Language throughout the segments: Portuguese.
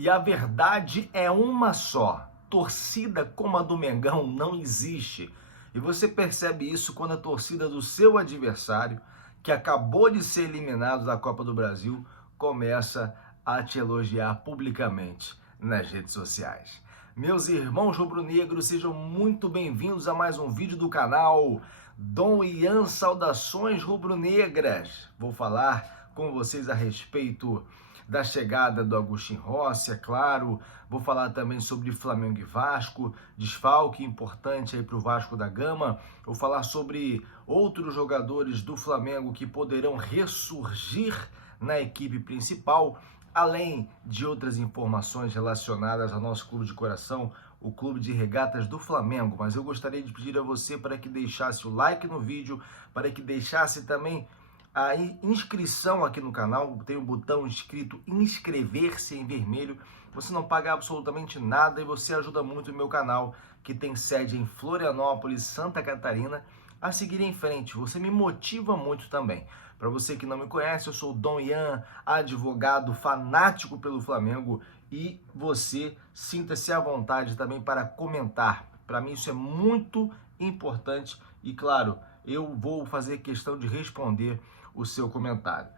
E a verdade é uma só: torcida como a do Mengão não existe. E você percebe isso quando a torcida do seu adversário, que acabou de ser eliminado da Copa do Brasil, começa a te elogiar publicamente nas redes sociais. Meus irmãos rubro-negros, sejam muito bem-vindos a mais um vídeo do canal Dom Ian Saudações Rubro-Negras. Vou falar com vocês a respeito da chegada do Agustin Rossi, é claro. Vou falar também sobre Flamengo e Vasco, desfalque importante aí para o Vasco da Gama. Vou falar sobre outros jogadores do Flamengo que poderão ressurgir na equipe principal, além de outras informações relacionadas ao nosso clube de coração, o Clube de Regatas do Flamengo. Mas eu gostaria de pedir a você para que deixasse o like no vídeo, para que deixasse também a inscrição aqui no canal. Tem um botão escrito inscrever-se em vermelho. Você não paga absolutamente nada e você ajuda muito o meu canal, que tem sede em Florianópolis, Santa Catarina, a seguir em frente. Você me motiva muito também. Para você que não me conhece, eu sou o Dom Ian, advogado fanático pelo Flamengo, e você sinta-se à vontade também para comentar. Para mim isso é muito importante e, claro, eu vou fazer questão de responder o seu comentário.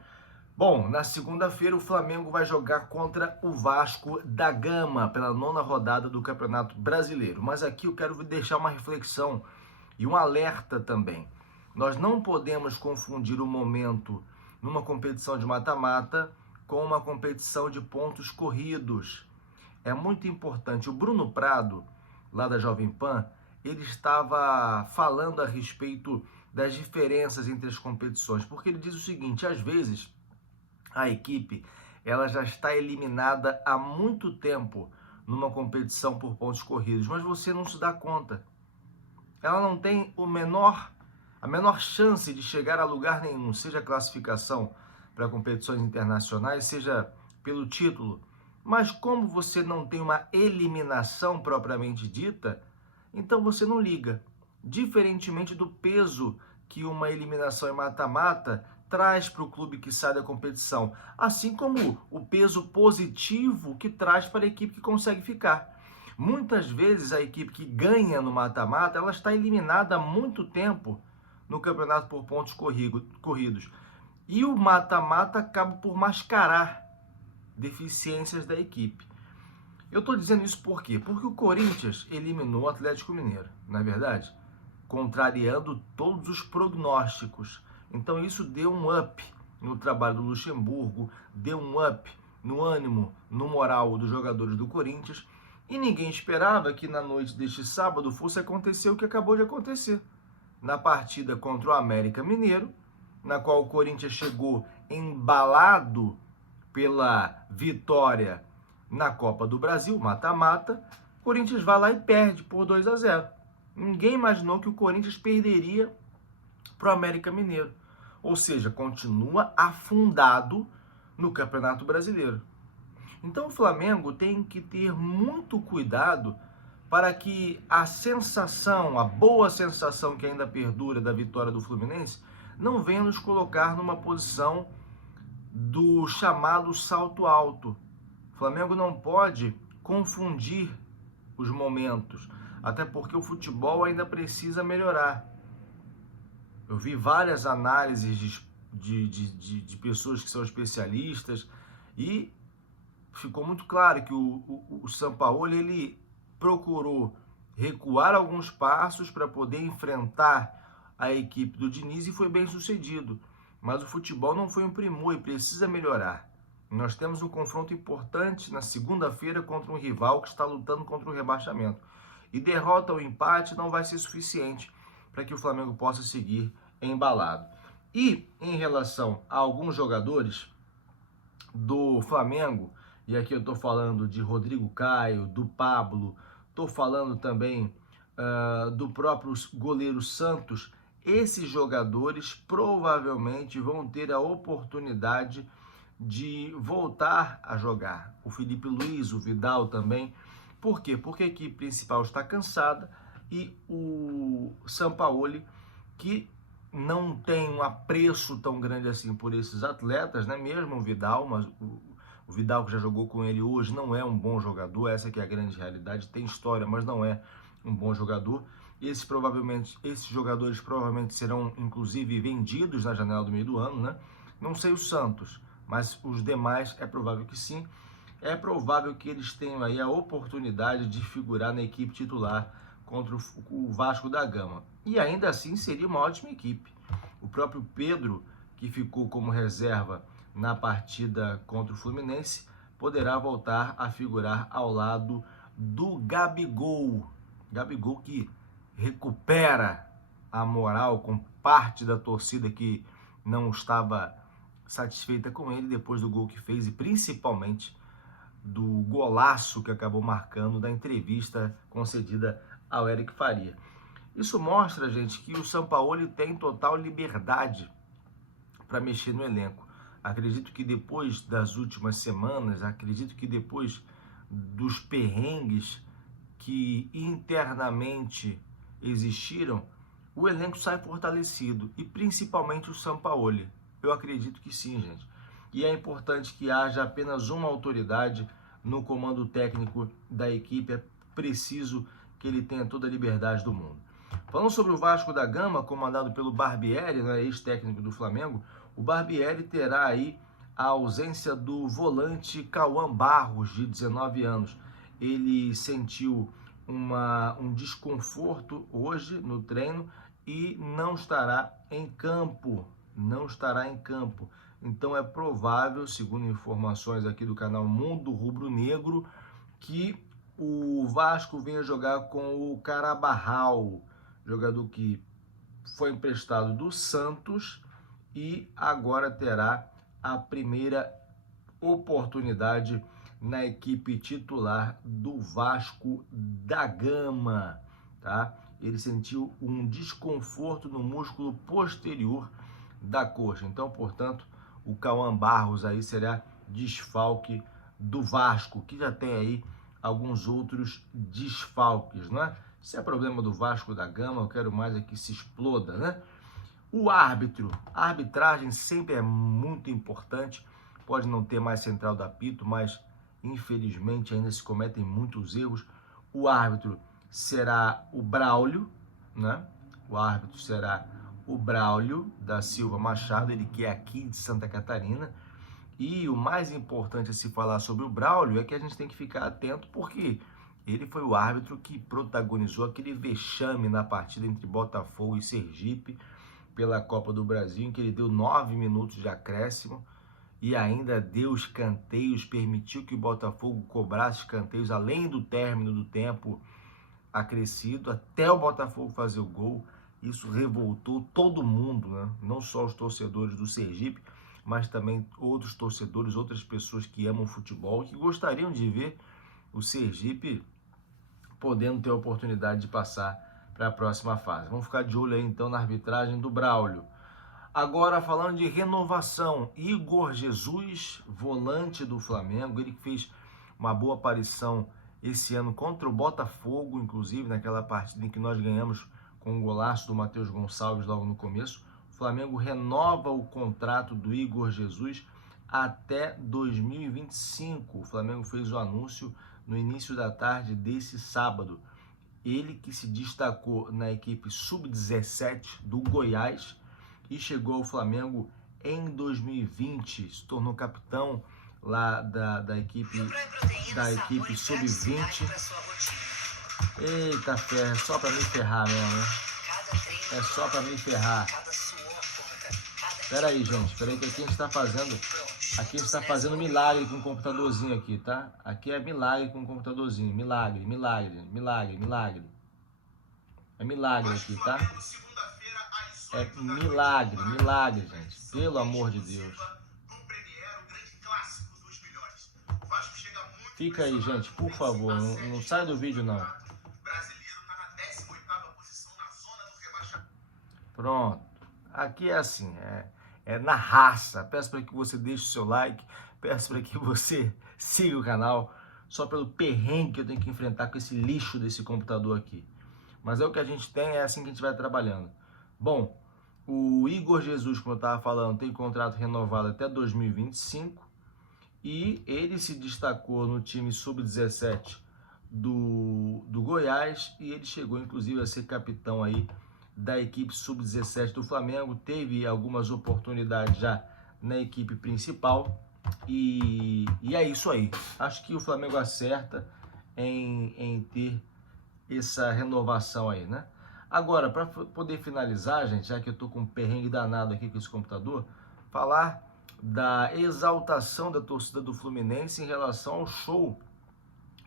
Bom, na segunda-feira o Flamengo vai jogar contra o Vasco da Gama pela 9ª rodada do Campeonato Brasileiro. Mas aqui eu quero deixar uma reflexão e um alerta também. Nós não podemos confundir o momento numa competição de mata-mata com uma competição de pontos corridos. É muito importante. O Bruno Prado, lá da Jovem Pan, ele estava falando a respeito das diferenças entre as competições, porque ele diz o seguinte: às vezes a equipe ela já está eliminada há muito tempo numa competição por pontos corridos, mas você não se dá conta. Ela não tem a menor chance de chegar a lugar nenhum, seja a classificação para competições internacionais, seja pelo título. Mas como você não tem uma eliminação propriamente dita, então você não liga. Diferentemente do peso que uma eliminação em mata-mata traz para o clube que sai da competição, assim como o peso positivo que traz para a equipe que consegue ficar. Muitas vezes a equipe que ganha no mata-mata, ela está eliminada há muito tempo no campeonato por pontos corridos. E o mata-mata acaba por mascarar deficiências da equipe. Eu estou dizendo isso por quê? Porque o Corinthians eliminou o Atlético Mineiro, não é verdade? Contrariando todos os prognósticos. Então isso deu um up no trabalho do Luxemburgo, deu um up no ânimo, no moral dos jogadores do Corinthians, e ninguém esperava que na noite deste sábado fosse acontecer o que acabou de acontecer. Na partida contra o América Mineiro, na qual o Corinthians chegou embalado pela vitória na Copa do Brasil, mata-mata, o Corinthians vai lá e perde por 2-0. Ninguém imaginou que o Corinthians perderia para o América Mineiro. Ou seja, continua afundado no Campeonato Brasileiro. Então o Flamengo tem que ter muito cuidado para que a sensação, a boa sensação que ainda perdura da vitória do Fluminense, não venha nos colocar numa posição do chamado salto alto. O Flamengo não pode confundir os momentos, até porque o futebol ainda precisa melhorar. Eu vi várias análises de pessoas que são especialistas e ficou muito claro que o Sampaoli ele procurou recuar alguns passos para poder enfrentar a equipe do Diniz e foi bem sucedido. Mas o futebol não foi um primor e precisa melhorar. Nós temos um confronto importante na segunda-feira contra um rival que está lutando contra o rebaixamento. E derrota ou empate não vai ser suficiente para que o Flamengo possa seguir embalado. E em relação a alguns jogadores do Flamengo, e aqui eu estou falando de Rodrigo Caio, do Pablo, estou falando também do próprio goleiro Santos, esses jogadores provavelmente vão ter a oportunidade de voltar a jogar. O Felipe Luiz, o Vidal também. Por quê? Porque a equipe principal está cansada e o Sampaoli, que não tem um apreço tão grande assim por esses atletas, né? Mesmo o Vidal, mas o O Vidal, que já jogou com ele hoje, não é um bom jogador, essa que é a grande realidade, tem história, mas não é um bom jogador. Esses jogadores provavelmente serão, inclusive, vendidos na janela do meio do ano, né? Não sei o Santos, mas os demais é provável que sim. É provável que eles tenham aí a oportunidade de figurar na equipe titular contra o Vasco da Gama. E ainda assim seria uma ótima equipe. O próprio Pedro, que ficou como reserva na partida contra o Fluminense, poderá voltar a figurar ao lado do Gabigol. Gabigol que recupera a moral com parte da torcida que não estava satisfeita com ele depois do gol que fez e principalmente do golaço que acabou marcando da entrevista concedida ao Eric Faria. Isso mostra, gente, que o Sampaoli tem total liberdade para mexer no elenco. Acredito que depois das últimas semanas, acredito que depois dos perrengues que internamente existiram, o elenco sai fortalecido e principalmente o Sampaoli. Eu acredito que sim, gente. E é importante que haja apenas uma autoridade no comando técnico da equipe. É preciso que ele tenha toda a liberdade do mundo. Falando sobre o Vasco da Gama, comandado pelo Barbieri, né, ex-técnico do Flamengo, o Barbieri terá aí a ausência do volante Cauã Barros, de 19 anos. Ele sentiu um desconforto hoje no treino e não estará em campo. Então é provável, segundo informações aqui do canal Mundo Rubro Negro, que o Vasco venha jogar com o Carabarral, jogador que foi emprestado do Santos e agora terá a primeira oportunidade na equipe titular do Vasco da Gama, tá? Ele sentiu um desconforto no músculo posterior da coxa. Então, portanto, o Cauã Barros aí será desfalque do Vasco, que já tem aí alguns outros desfalques, né? Se é problema do Vasco da Gama, eu quero mais é que se exploda, né? O árbitro, a arbitragem sempre é muito importante, pode não ter mais central do apito, mas infelizmente ainda se cometem muitos erros. O árbitro será o Braulio, né? O árbitro será o Braulio da Silva Machado, ele que é aqui de Santa Catarina. E o mais importante a se falar sobre o Braulio é que a gente tem que ficar atento, porque ele foi o árbitro que protagonizou aquele vexame na partida entre Botafogo e Sergipe pela Copa do Brasil, em que ele deu 9 minutos de acréscimo e ainda deu escanteios, permitiu que o Botafogo cobrasse escanteios além do término do tempo acrescido, até o Botafogo fazer o gol. Isso revoltou todo mundo, né? Não só os torcedores do Sergipe, mas também outros torcedores, outras pessoas que amam futebol, que gostariam de ver o Sergipe podendo ter a oportunidade de passar para a próxima fase. Vamos ficar de olho aí então na arbitragem do Braulio. Agora falando de renovação, Igor Jesus, volante do Flamengo, ele que fez uma boa aparição esse ano contra o Botafogo, inclusive naquela partida em que nós ganhamos com o golaço do Matheus Gonçalves logo no começo. O Flamengo renova o contrato do Igor Jesus até 2025. O Flamengo fez o anúncio no início da tarde desse sábado. Ele que se destacou na equipe sub-17 do Goiás e chegou ao Flamengo em 2020, se tornou capitão lá da equipe sub-20. Eita ferro, é só pra me ferrar mesmo, né? É só pra me ferrar. Pera aí, gente, pera aí que aqui a gente tá fazendo milagre com o computadorzinho aqui, tá? Aqui é milagre com o computadorzinho, milagre. É milagre aqui, tá? É milagre, gente. Pelo amor de Deus. Fica aí, gente, por favor. Não sai do vídeo, não. Pronto. Aqui é assim, é na raça. Peço para que você deixe o seu like. Peço para que você siga o canal. Só pelo perrengue que eu tenho que enfrentar com esse lixo desse computador aqui. Mas é o que a gente tem, é assim que a gente vai trabalhando. Bom, o Igor Jesus, como eu estava falando, tem contrato renovado até 2025. e ele se destacou no time sub-17 do Goiás, e ele chegou inclusive a ser capitão aí da equipe sub-17 do Flamengo, teve algumas oportunidades já na equipe principal, e é isso aí. Acho que o Flamengo acerta em ter essa renovação aí, né? Agora, para poder finalizar, gente, já que eu tô com um perrengue danado aqui com esse computador, falar da exaltação da torcida do Fluminense em relação ao show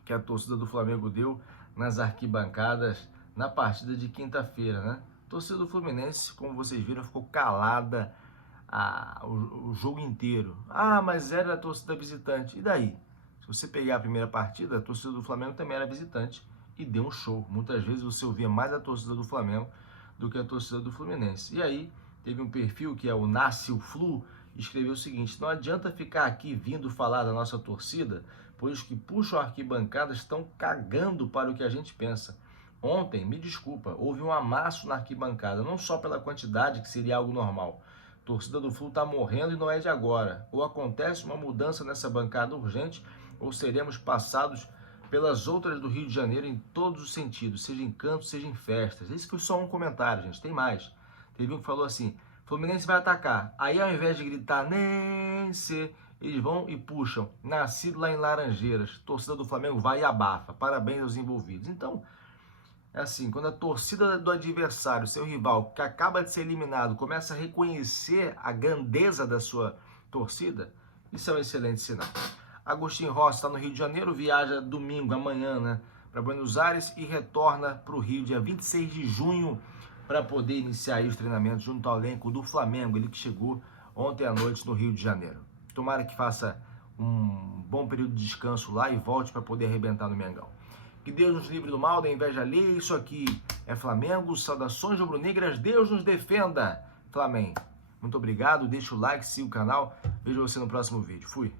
que a torcida do Flamengo deu nas arquibancadas na partida de quinta-feira, né? A torcida do Fluminense, como vocês viram, ficou calada o jogo inteiro. Ah, mas era a torcida visitante. E daí? Se você pegar a primeira partida, a torcida do Flamengo também era visitante e deu um show. Muitas vezes você ouvia mais a torcida do Flamengo do que a torcida do Fluminense. E aí, teve um perfil que é o Nasce Flu, escreveu o seguinte: não adianta ficar aqui vindo falar da nossa torcida, pois os que puxam a arquibancada estão cagando para o que a gente pensa. Ontem, me desculpa, houve um amasso na arquibancada, não só pela quantidade, que seria algo normal. A torcida do Flu está morrendo e não é de agora. Ou acontece uma mudança nessa bancada urgente, ou seremos passados pelas outras do Rio de Janeiro em todos os sentidos, seja em cantos, seja em festas. Esse foi só um comentário, gente, tem mais. Teve um que falou assim: Fluminense vai atacar. Aí, ao invés de gritar Nense, eles vão e puxam. Nascido lá em Laranjeiras. Torcida do Flamengo vai e abafa. Parabéns aos envolvidos. Então, é assim, quando a torcida do adversário, seu rival, que acaba de ser eliminado, começa a reconhecer a grandeza da sua torcida, isso é um excelente sinal. Agostinho Rossi está no Rio de Janeiro, viaja domingo, amanhã, né, para Buenos Aires e retorna para o Rio dia 26 de junho para poder iniciar aí os treinamentos junto ao elenco do Flamengo, ele que chegou ontem à noite no Rio de Janeiro. Tomara que faça um bom período de descanso lá e volte para poder arrebentar no Mengão. Que Deus nos livre do mal, da inveja alheia. Isso aqui é Flamengo. Saudações rubro-negras. Deus nos defenda. Flamengo. Muito obrigado. Deixa o like, siga o canal. Vejo você no próximo vídeo. Fui.